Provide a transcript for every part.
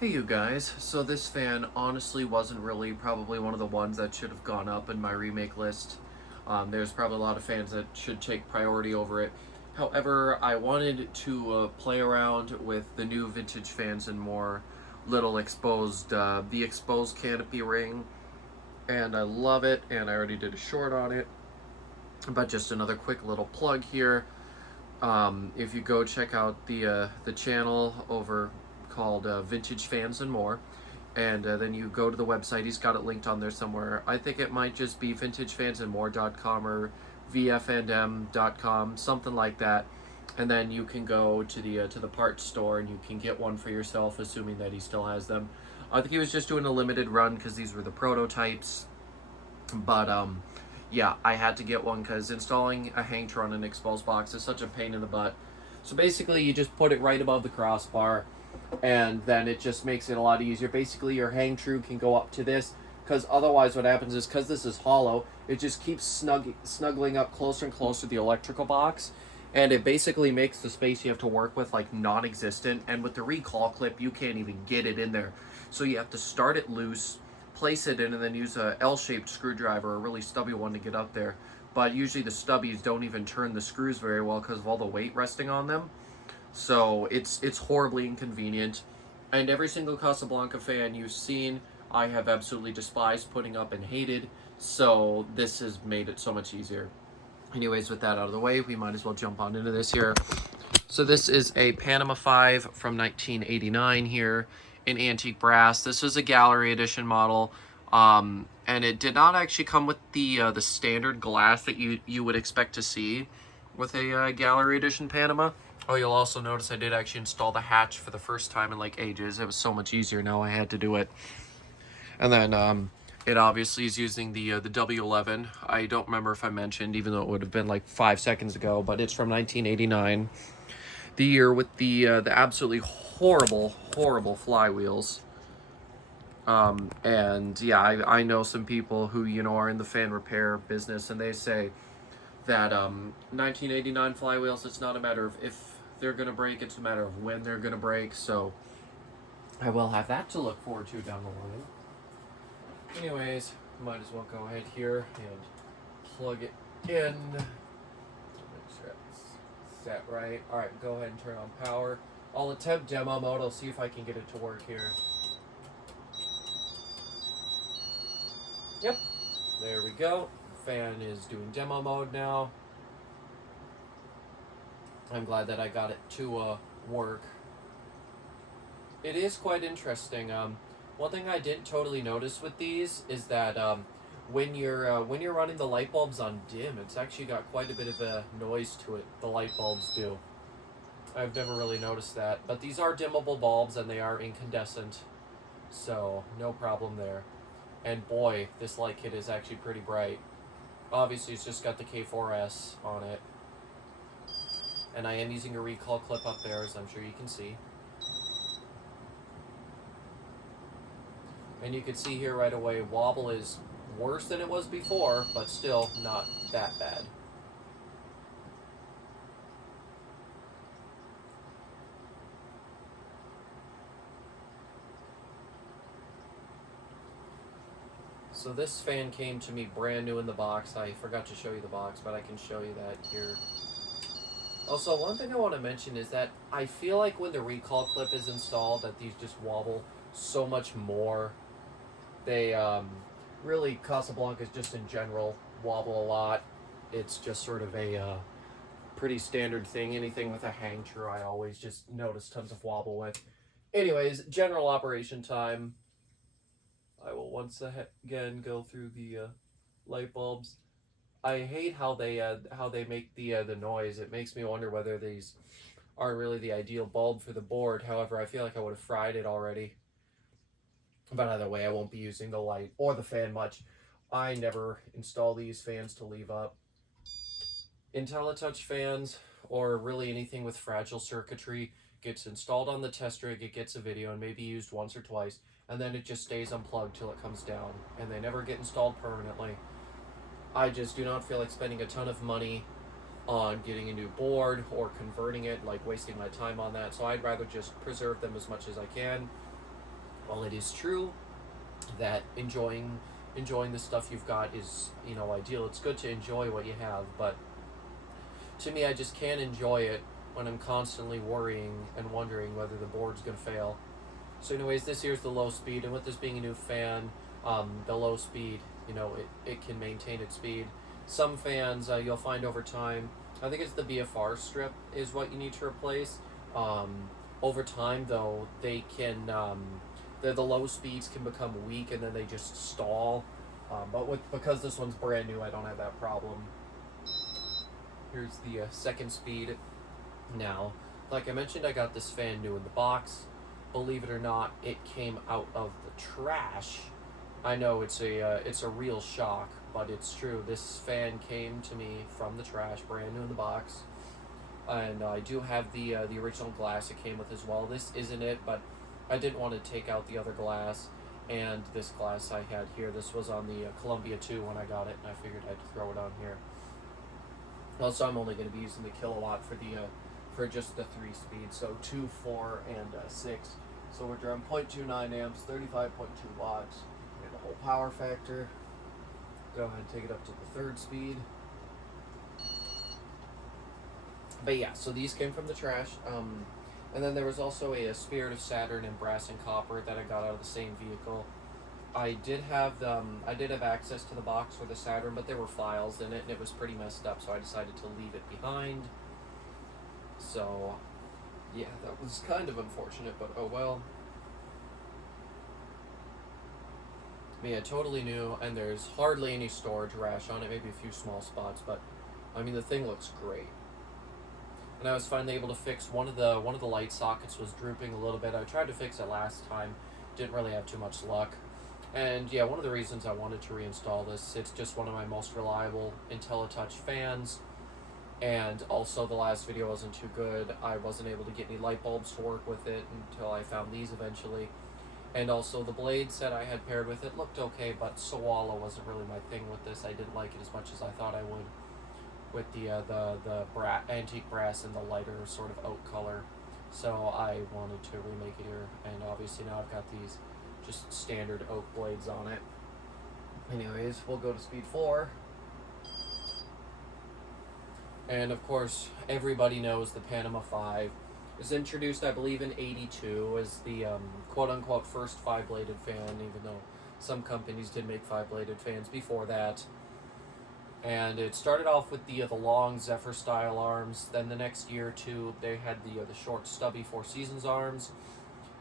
Hey you guys, so this fan honestly wasn't really probably one of the ones that should have gone up in my remake list. There's probably a lot of fans that should take priority over it. However, I wanted to play around with the new vintage fans and more little exposed, the exposed canopy ring, and I love it, and I already did a short on it. But just another quick little plug here. If you go check out the channel over called Vintage Fans and More, and then you go to the website. He's got it linked on there somewhere. I think it might just be vintagefansandmore.com or vfandm.com, something like that. And then you can go to the parts store and you can get one for yourself, assuming that he still has them. I think he was just doing a limited run because these were the prototypes. But yeah, I had to get one because installing a hang tree on an exposed box is such a pain in the butt. So basically, you just put it right above the crossbar, and then it just makes it a lot easier. Basically, your hang true can go up to this, because otherwise what happens is, because this is hollow, it just keeps snuggling up closer and closer to the electrical box, and it basically makes the space you have to work with like non-existent. And with the recall clip, you can't even get it in there, so you have to start it loose, place it in, and then use a L-shaped screwdriver, a really stubby one, to get up there. But usually the stubbies don't even turn the screws very well because of all the weight resting on them. So it's horribly inconvenient. And every single Casablanca fan you've seen, I have absolutely despised putting up and hated. So this has made it so much easier. Anyways, with that out of the way, we might as well jump on into this here. So this is a Panama 5 from 1989 here in antique brass. This is a gallery edition model. And it did not actually come with the standard glass that you would expect to see with a gallery edition Panama. Oh, you'll also notice I did actually install the hatch for the first time in like ages. It was so much easier now I had to do it. And then it obviously is using the W11. I don't remember if I mentioned, even though it would have been like 5 seconds ago, but it's from 1989. The year with the absolutely horrible flywheels. And yeah, I know some people who are in the fan repair business, and they say that 1989 flywheels, it's not a matter of if they're gonna break, it's a matter of when they're gonna break. So I will have that to look forward to down the line. Anyways, might as well go ahead here and plug it in. Make sure it's set right. All right, go ahead and turn on power. I'll attempt demo mode. I'll see if I can get it to work here. Yep, there we go. Fan is doing demo mode now. I'm glad that I got it to work. It is quite interesting. One thing I didn't totally notice with these is that when you're running the light bulbs on dim, it's actually got quite a bit of a noise to it. The light bulbs do. I've never really noticed that, but these are dimmable bulbs and they are incandescent, so no problem there. And boy, this light kit is actually pretty bright. Obviously, it's just got the K4S on it. And I am using a recall clip up there, as I'm sure you can see. And you can see here right away, wobble is worse than it was before, but still not that bad. So this fan came to me brand new in the box. I forgot to show you the box, but I can show you that here. Also, one thing I want to mention is that I feel like when the recall clip is installed, that these just wobble so much more. They really, Casablancas just in general wobble a lot. It's just sort of a pretty standard thing. Anything with a hang true, I always just notice tons of wobble with. Anyways, general operation time. I will once again go through the light bulbs. I hate how they make the noise. It makes me wonder whether these aren't really the ideal bulb for the board. However, I feel like I would have fried it already. But either way, I won't be using the light or the fan much. I never install these fans to leave up. IntelliTouch fans, or really anything with fragile circuitry, gets installed on the test rig, it gets a video, and maybe used once or twice, and then it just stays unplugged till it comes down, and they never get installed permanently. I just do not feel like spending a ton of money on getting a new board or converting it, like wasting my time on that, so I'd rather just preserve them as much as I can. while it is true that enjoying the stuff you've got is, you know, ideal. It's good to enjoy what you have, but to me, I just can't enjoy it when I'm constantly worrying and wondering whether the board's going to fail. So anyways, this here's the low speed, and with this being a new fan, the low speed, you know, it can maintain its speed. Some fans, you'll find over time, I think it's the BFR strip is what you need to replace. Over time, though, they can, the low speeds can become weak and then they just stall. Because this one's brand new, I don't have that problem. Here's the second speed. Now, like I mentioned, I got this fan new in the box. Believe it or not, it came out of the trash. I know it's a real shock, but it's true. This fan came to me from the trash, brand new in the box, and I do have the original glass it came with as well. This isn't it, but I didn't want to take out the other glass, and this glass I had here. This was on the Columbia 2 when I got it, and I figured I'd throw it on here. Also, I'm only going to be using the kilowatt for just the 3 speeds, so 2, 4, and 6. So we're drawing 0.29 amps, 35.2 watts, and the whole power factor. Go ahead and take it up to the 3rd speed. But yeah, so these came from the trash. And then there was also a Spirit of Saturn in brass and copper that I got out of the same vehicle. I did have access to the box for the Saturn, but there were files in it, and it was pretty messed up, so I decided to leave it behind. So, yeah, that was kind of unfortunate, but oh well. But yeah, totally new, and there's hardly any storage rash on it, maybe a few small spots, but I mean, the thing looks great. And I was finally able to fix one of the light sockets was drooping a little bit. I tried to fix it last time, didn't really have too much luck. And yeah, one of the reasons I wanted to reinstall this, it's just one of my most reliable IntelliTouch fans. And also the last video wasn't too good. I wasn't able to get any light bulbs to work with it until I found these eventually. And also the blade set I had paired with it looked okay, but Sawala wasn't really my thing with this. I didn't like it as much as I thought I would with the antique brass and the lighter sort of oak color. So I wanted to remake it here, and obviously now I've got these just standard oak blades on it. Anyways, we'll go to speed 4. And of course, everybody knows the Panama 5 was introduced, I believe, in '82 as the quote-unquote first 5-bladed fan, even though some companies did make 5-bladed fans before that. And it started off with the long Zephyr-style arms. Then the next year or two, they had the short, stubby Four Seasons arms.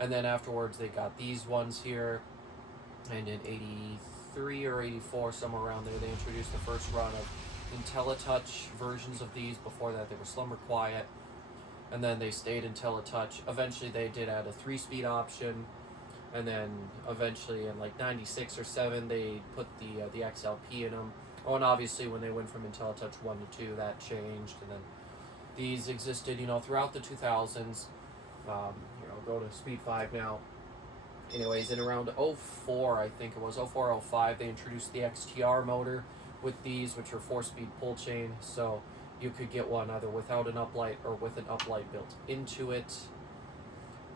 And then afterwards, they got these ones here. And in '83 or '84, somewhere around there, they introduced the first run of IntelliTouch versions of these. Before that, they were Slumber Quiet. And then they stayed IntelliTouch. Eventually, they did add a 3-speed option. And then eventually, in like '96 or '7, they put the XLP in them. Oh, and obviously, when they went from IntelliTouch 1 to 2, that changed. And then these existed, throughout the 2000s. Go to speed 5 now. Anyways, in around '04, I think it was, '04, '05, they introduced the XTR motor with these, which are 4-speed pull chain. So you could get one either without an uplight or with an uplight built into it.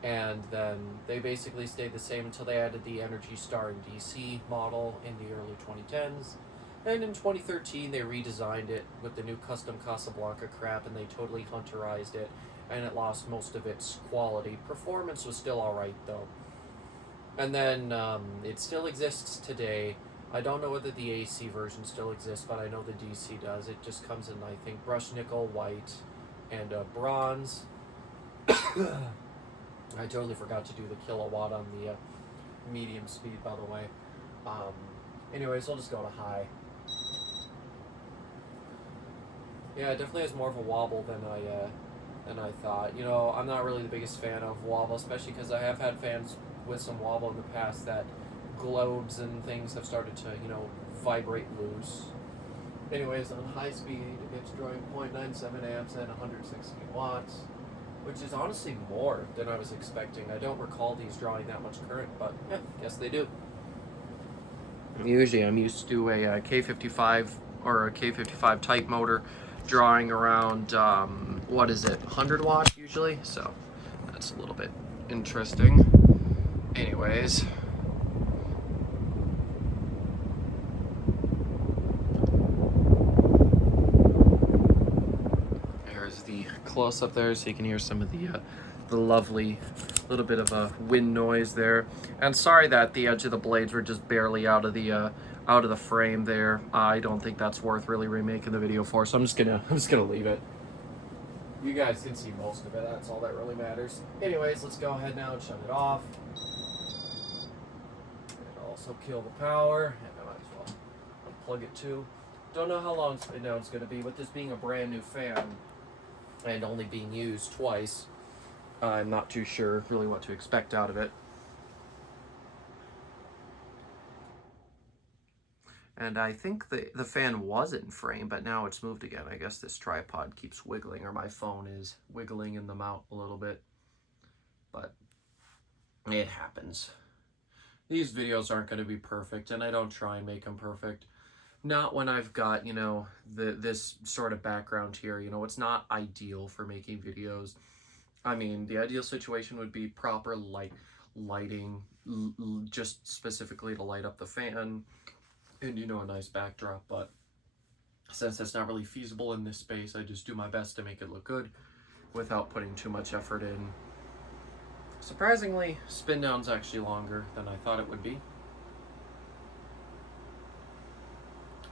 And then they basically stayed the same until they added the Energy Star and DC model in the early 2010s. And in 2013, they redesigned it with the new custom Casablanca crap, and they totally hunterized it, and it lost most of its quality. Performance was still alright, though. And then it still exists today. I don't know whether the AC version still exists, but I know the DC does. It just comes in, I think, brushed nickel, white, and bronze. I totally forgot to do the kilowatt on the medium speed, by the way. Anyways, we'll just go to high. Yeah, it definitely has more of a wobble than I thought. I'm not really the biggest fan of wobble, especially because I have had fans with some wobble in the past that globes and things have started to, vibrate loose. Anyways, on high speed, it's drawing 0.97 amps and 116 watts, which is honestly more than I was expecting. I don't recall these drawing that much current, but yeah, guess they do. Usually I'm used to a K55 or a K55 type motor drawing around, 100 watts usually, so that's a little bit interesting. Anyways, there's the close up there, so you can hear some of the lovely little bit of a wind noise there. And sorry that the edge of the blades were just barely out of the frame there. I don't think that's worth really remaking the video for, so I'm just gonna leave it. You guys can see most of it. That's all that really matters. Anyways, let's go ahead now and shut it off. And also kill the power. And I might as well unplug it too. Don't know how long spin down is going to be. With this being a brand new fan and only being used twice, I'm not too sure really what to expect out of it. And I think the fan was in frame, but now it's moved again. I guess this tripod keeps wiggling, or my phone is wiggling in the mount a little bit. But it happens. These videos aren't going to be perfect, and I don't try and make them perfect. Not when I've got, you know, this sort of background here. You know, it's not ideal for making videos. I mean, the ideal situation would be proper lighting, just specifically to light up the fan, and, you know, a nice backdrop. But since that's not really feasible in this space, I just do my best to make it look good without putting too much effort in. Surprisingly, spin down's actually longer than I thought it would be.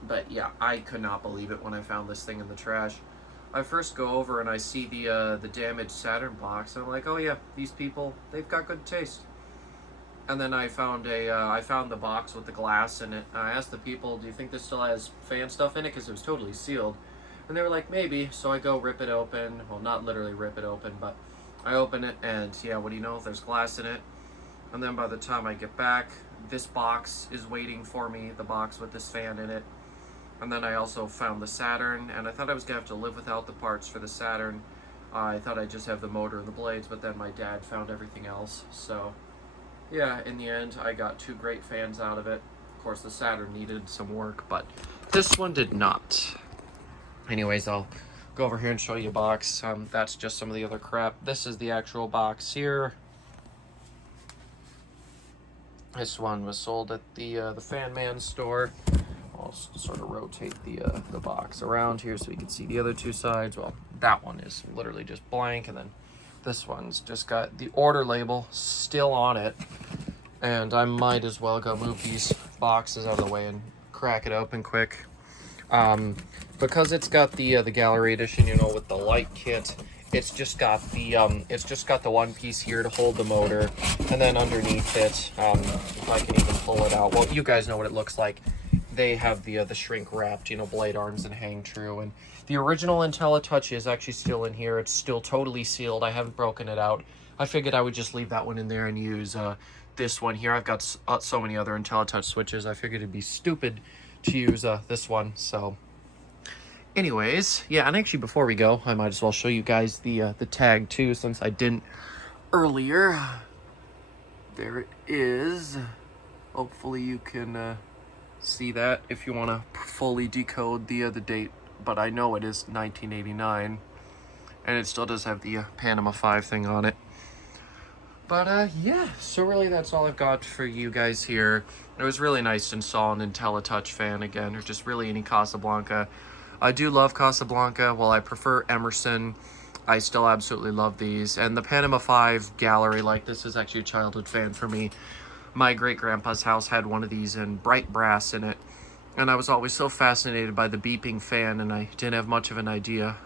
But yeah, I could not believe it when I found this thing in the trash. I first go over and I see the damaged Saturn box, and I'm like, oh yeah, these people, they've got good taste. And then I found the box with the glass in it. I asked the people, do you think this still has fan stuff in it? Because it was totally sealed. And they were like, maybe. So I go rip it open. Well, not literally rip it open, but I open it, and yeah, what do you know? There's glass in it. And then by the time I get back, this box is waiting for me, the box with this fan in it. And then I also found the Saturn, and I thought I was going to have to live without the parts for the Saturn. I thought I'd just have the motor and the blades, but then my dad found everything else. So yeah, in the end, I got two great fans out of it. Of course, the Saturn needed some work, but this one did not. Anyways, I'll go over here and show you a box. That's just some of the other crap. This is the actual box here. This one was sold at the Fan Man store. I'll sort of rotate the box around here so you can see the other two sides. Well, that one is literally just blank, and then this one's just got the order label still on it. And I might as well go move these boxes out of the way and crack it open quick. Because it's got the gallery edition, you know, with the light kit. It's just got the one piece here to hold the motor, and then underneath it, if I can even pull it out. Well, you guys know what it looks like. They have the shrink wrapped, you know, blade arms and hang true. And the original IntelliTouch is actually still in here. It's still totally sealed. I haven't broken it out. I figured I would just leave that one in there and use this one here. I've got so many other IntelliTouch switches. I figured it'd be stupid to use this one. So anyways, yeah, and actually before we go, I might as well show you guys the tag too, since I didn't earlier. There it is. Hopefully you can see that if you want to fully decode the date, but I know it is 1989, and it still does have the Panama 5 thing on it. But yeah, so really that's all I've got for you guys here. It was really nice to install an IntelliTouch fan again, or just really any Casablanca. I do love Casablanca. While I prefer Emerson, I still absolutely love these. And the Panama 5 gallery, like, this is actually a childhood fan for me. My great-grandpa's house had one of these in bright brass in it, and I was always so fascinated by the beeping fan, and I didn't have much of an idea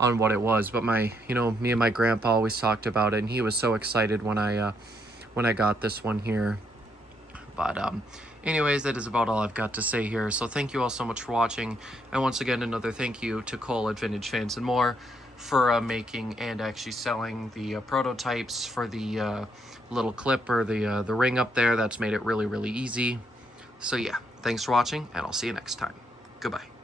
on what it was. But me and my grandpa always talked about it, and he was so excited when I got this one here. But anyways, that is about all I've got to say here. So thank you all so much for watching, and once again, another thank you to Cole at Vintage Fans and More for making and actually selling the prototypes for the little clip, or the ring up there. That's made it really, really easy. So yeah, thanks for watching, and I'll see you next time. Goodbye.